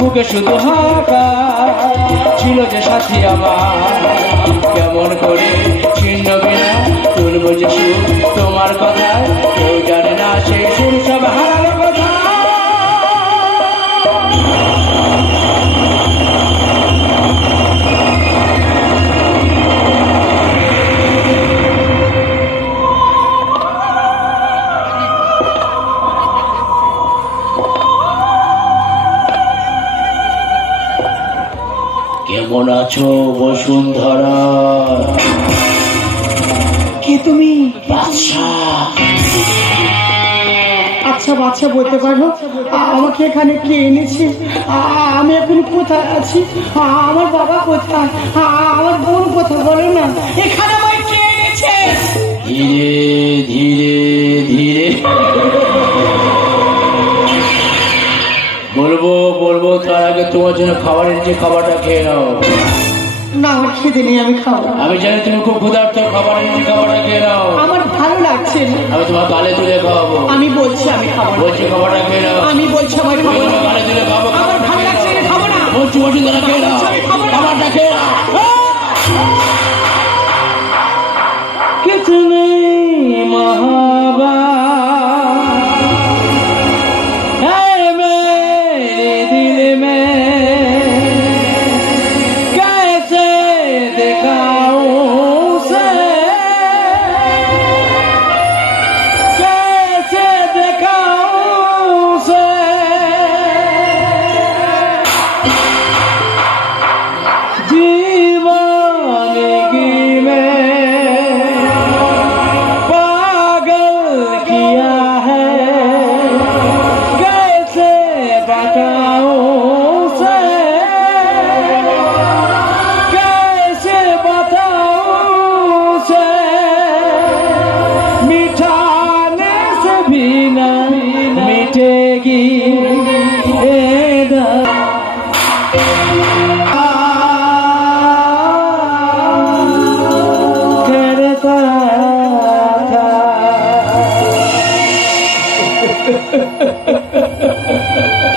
বুকে শুধু হাকা ছিল যে সাথী আমার। কেমন করে ছিন্ন বিনা তুলব যে তোমার কথা কেউ জানে না সেই সুর সব হারানো কেমন আছো বসুন্ধরা? কে তুমি? আচ্ছা বাচ্চা বলতে পারো আমাকে এখানে কে এনেছে? আমি এখন কোথায় আছি? আমার বাবা কোথায়? আমার বোন কোথায়? বলো না। এখানে আমায় কে এনেছে? ধীরে ধীরে ধীরে। আগে তোমার জন্য খাবার এনেছি খাবারটা খেয়ে নাও। না আমার খেতে নেই আমি খাব। আমি জানি তুমি খুব ক্ষুধার্ত খাবার এনেছি খাবারটা খেয়ে নাও। আমার ভালো লাগছে না। আমি তোমার গালে তুলে খাওয়াবো। আমি বলছি আমি খাব বলছি খাবারটা খেয়ে নাও। আমি বলছি আমার খাব গালে তুলে খাব আমার ভালো লাগছে খাব না। বলছি বলছি খেয়ে নাও। খাবারটা খেয়ে নাও।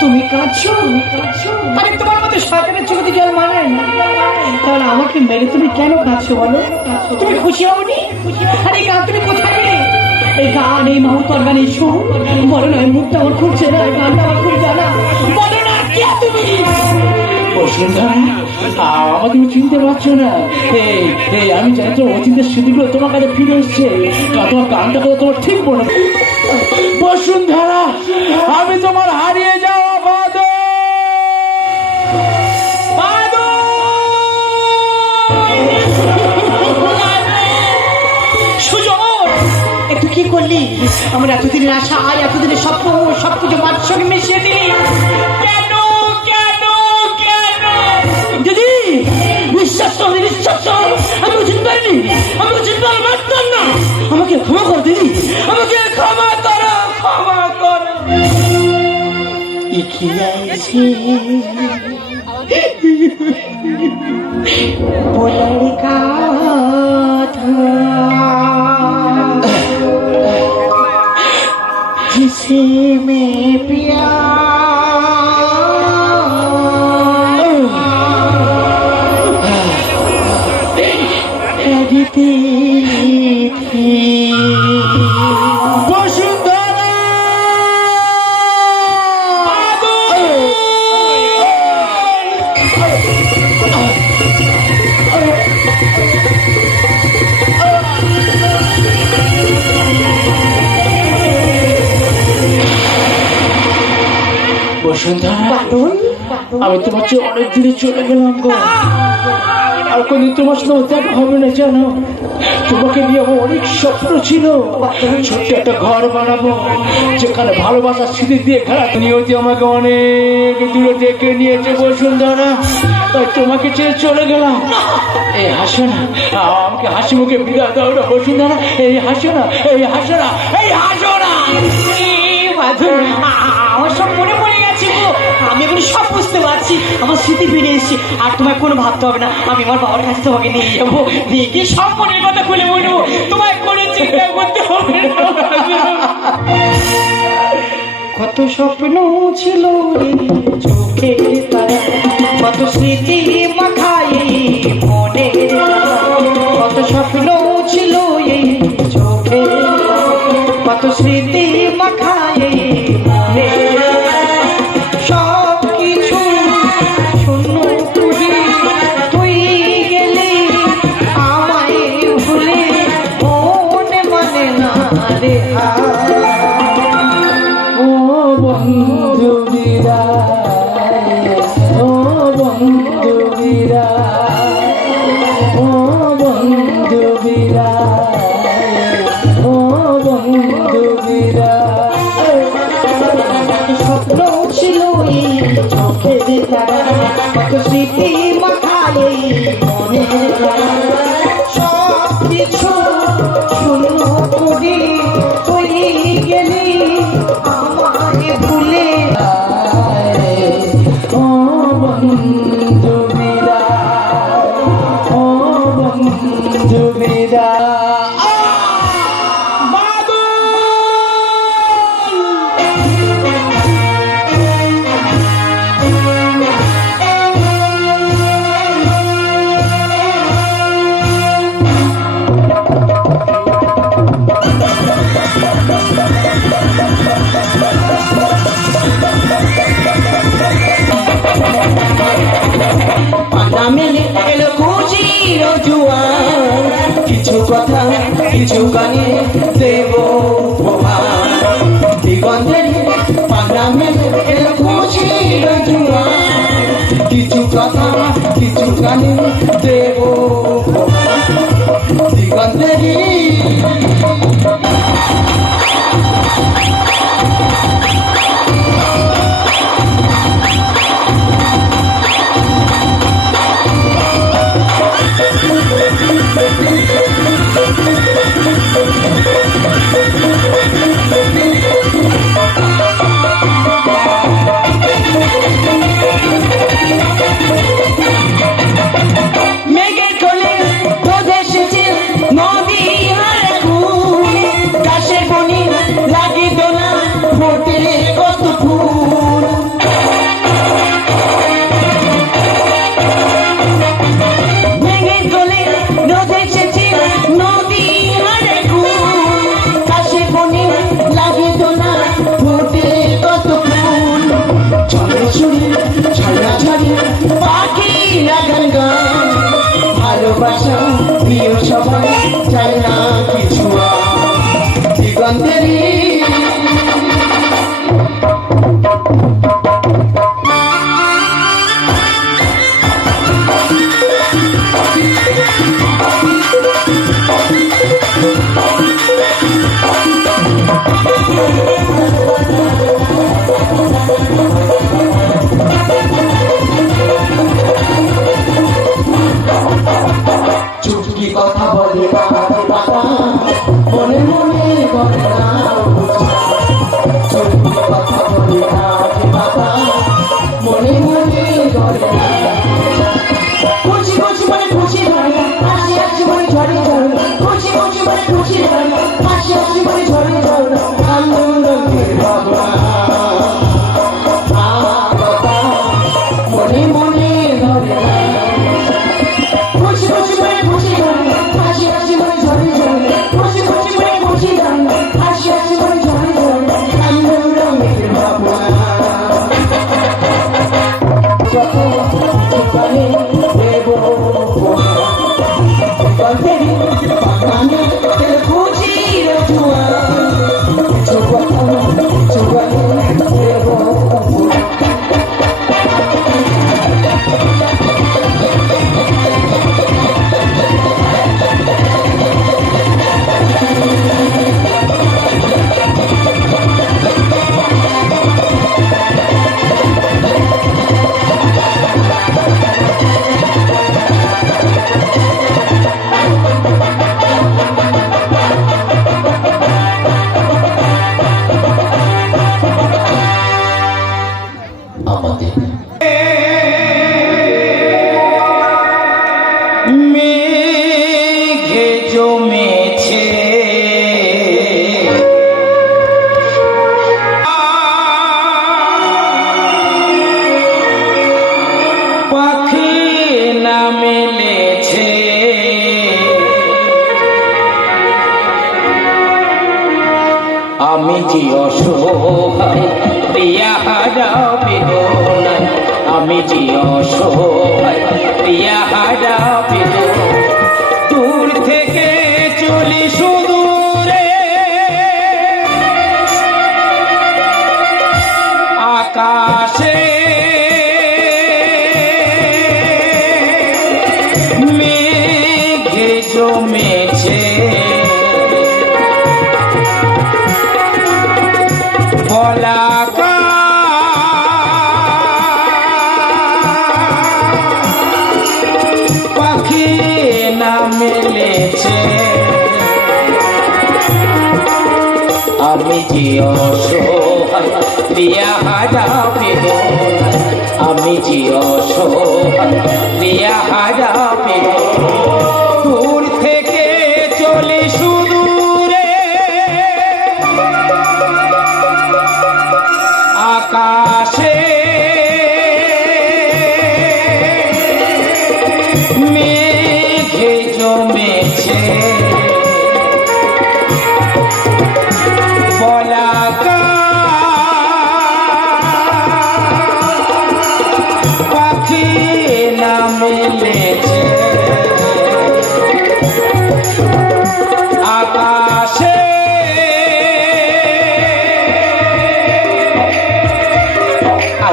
তুমি কাঁদছো? আরে তোমার মতো সরকারের চোখে জল মানায় না তাহলে আমাকে মেরে তুমি কেন কাঁদছো বলো? তুমি খুশি হওনি? আরে গান তুমি কোথায় পেলে এই গান এই মাহুতর গান এই সুর বলো না মুখটা আমার খুব চেনা গানটা আমার খুব জানা। বলো না কে তুমি? তুমি চিনতে পারছ না। এই আমি জানি তো অতীতের স্মৃতিগুলো তোমার কাছে ফিরে এসছে। তোমার গানটা কথা তোমার ঠিক মনে। বসুন্ধরা, আমি তোমার হারিয়ে যাওয়া বাদো একটু কি করলি? আমার এতদিনের আশা আর এতদিনের স্বপ্ন সব কিছু মাটির সঙ্গে মিশিয়ে দিলি। কেন কেন কেন? দিদি, বিশ্বাস কর বিশ্বাস আমি উচিত পারিনি, আমি না আমাকে ক্ষমা কর দিদি আমাকে ক্ষমা করো ক্ষমা করো ইখিয়াইছি বলার কথা जिसे मैं प्यार আমি তোমার চেয়ে অনেক দূরে চলে গেলাম গো। আর কোনদিন তোমার সাথে হবে না জানো? স্বপ্ন ছিল, ছোট্ট একটা ঘর বানাবো, যেখানে ভালোবাসার স্মৃতি দিয়ে খেলা। নিয়তি আমাকে অনেক দূরে ডেকে নিয়েছে বসুন্ধরা তাই তোমাকে চেয়ে চলে গেলাম। এই হাসো না। আমাকে হাসি মুখে বিদায় দাও না বসুন্ধরা এই হাসো না, এই হাসো না, এই হাসো না। গেছে গো। আমি এখন সব বুঝতে পারছি। আমার স্মৃতি ফিরে এসেছি। আর তোমায় কোনো ভাবতে হবে না। আমি আমার বাবার কাছে তোমাকে নিয়ে যাব। নিয়ে গিয়ে সব মনের কথা খুলে বলব। তোমায় কোনো চিন্তা করতে হবে কত স্বপ্ন ছিল রে চোখে তারা কত স্মৃতি মাথায় মনে। Hare Hare. দোকানে দেব দিগন্তের পান্ডামের এরকম ছিল কিছু কথা কিছু কানে দেবো। ভালোবাসা প্রিয় সবাই চাই না কিছু দিগন্তেরই আমাদের। মেঘে জমেছে। পাখি আমি কি অসহায় পিয়া হারা আমি যে অসহায় প্রিয়া হারা বেদনায় যে অসহায়? প্রিয়া হারা আমি যে অসহায়? প্রিয়া হারা বেদনায়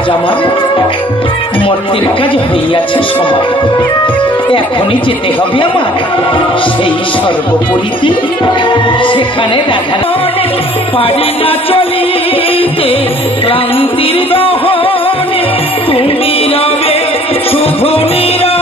আজ আমার কাজ হইয়াছে সময় এখনই যেতে হবে আমার সেই সর্বোপরিতে সেখানে দেখা পারি না চলিতে। ক্লান্তির দহনে তুমি রবে শুধু নীরবে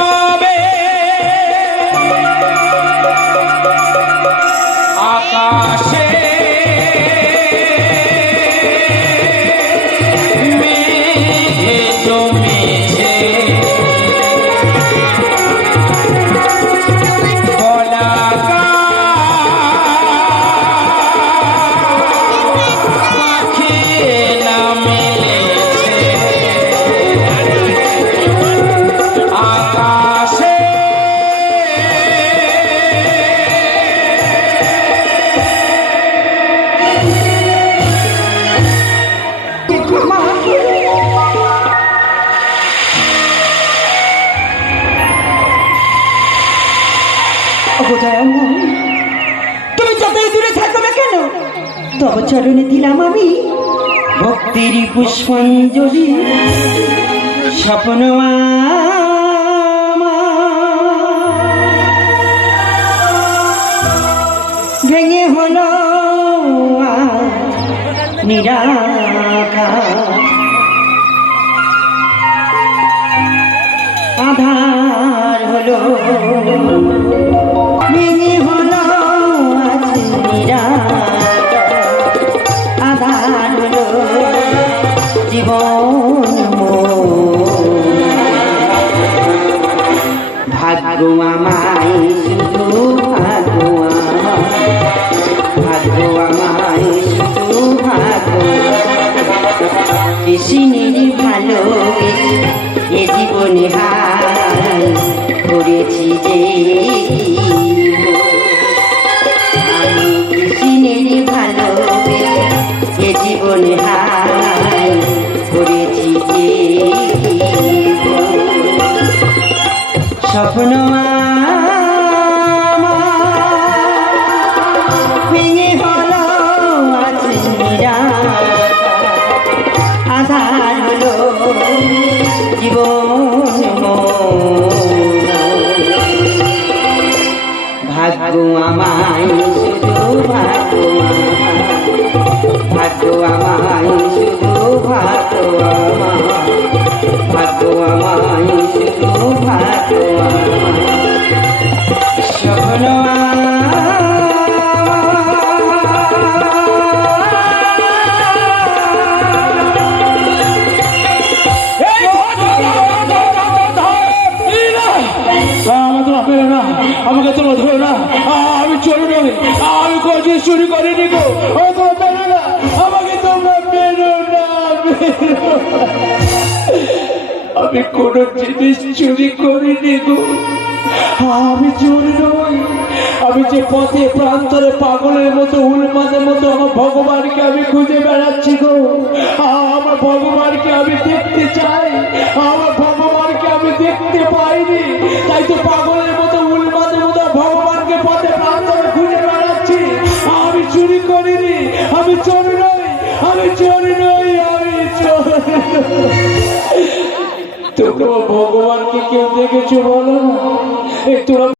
চরণে দিলাম আমি ভক্তির পুষ্পাঞ্জলি স্বপ্ন ভেঙে হলো নিরাকার। আধার হলো ভাগ্য আমায় শুধু ভাগ্য আমায় শুধু আমায়। ভাগ্য আমায় শুধু ভাগ্য আমায়। ভাগ্য আমায় শুধু ভাগ্য আমায়। কোনো জিনিস চুরি করিনি গো। আমি নই। আমি যে পথে, প্রান্তরে পাগলের মতো উন্মাদের মতো আমার ভগবানকে আমি খুঁজে বেড়াচ্ছি গো। আমার ভগবানকে আমি দেখতে চাই। আমার ভগবানকে আমি দেখতে পাইনি। তাই তো পাগলের মতো উন্মাদের মতো ভগবানকে পথে, প্রান্তরে খুঁজে বেড়াচ্ছি। আমি চুরি করিনি। আমি চোর নই। আমি চোর নই। আমি চোর ভগবানকে কেউ দেখেছ বলো? না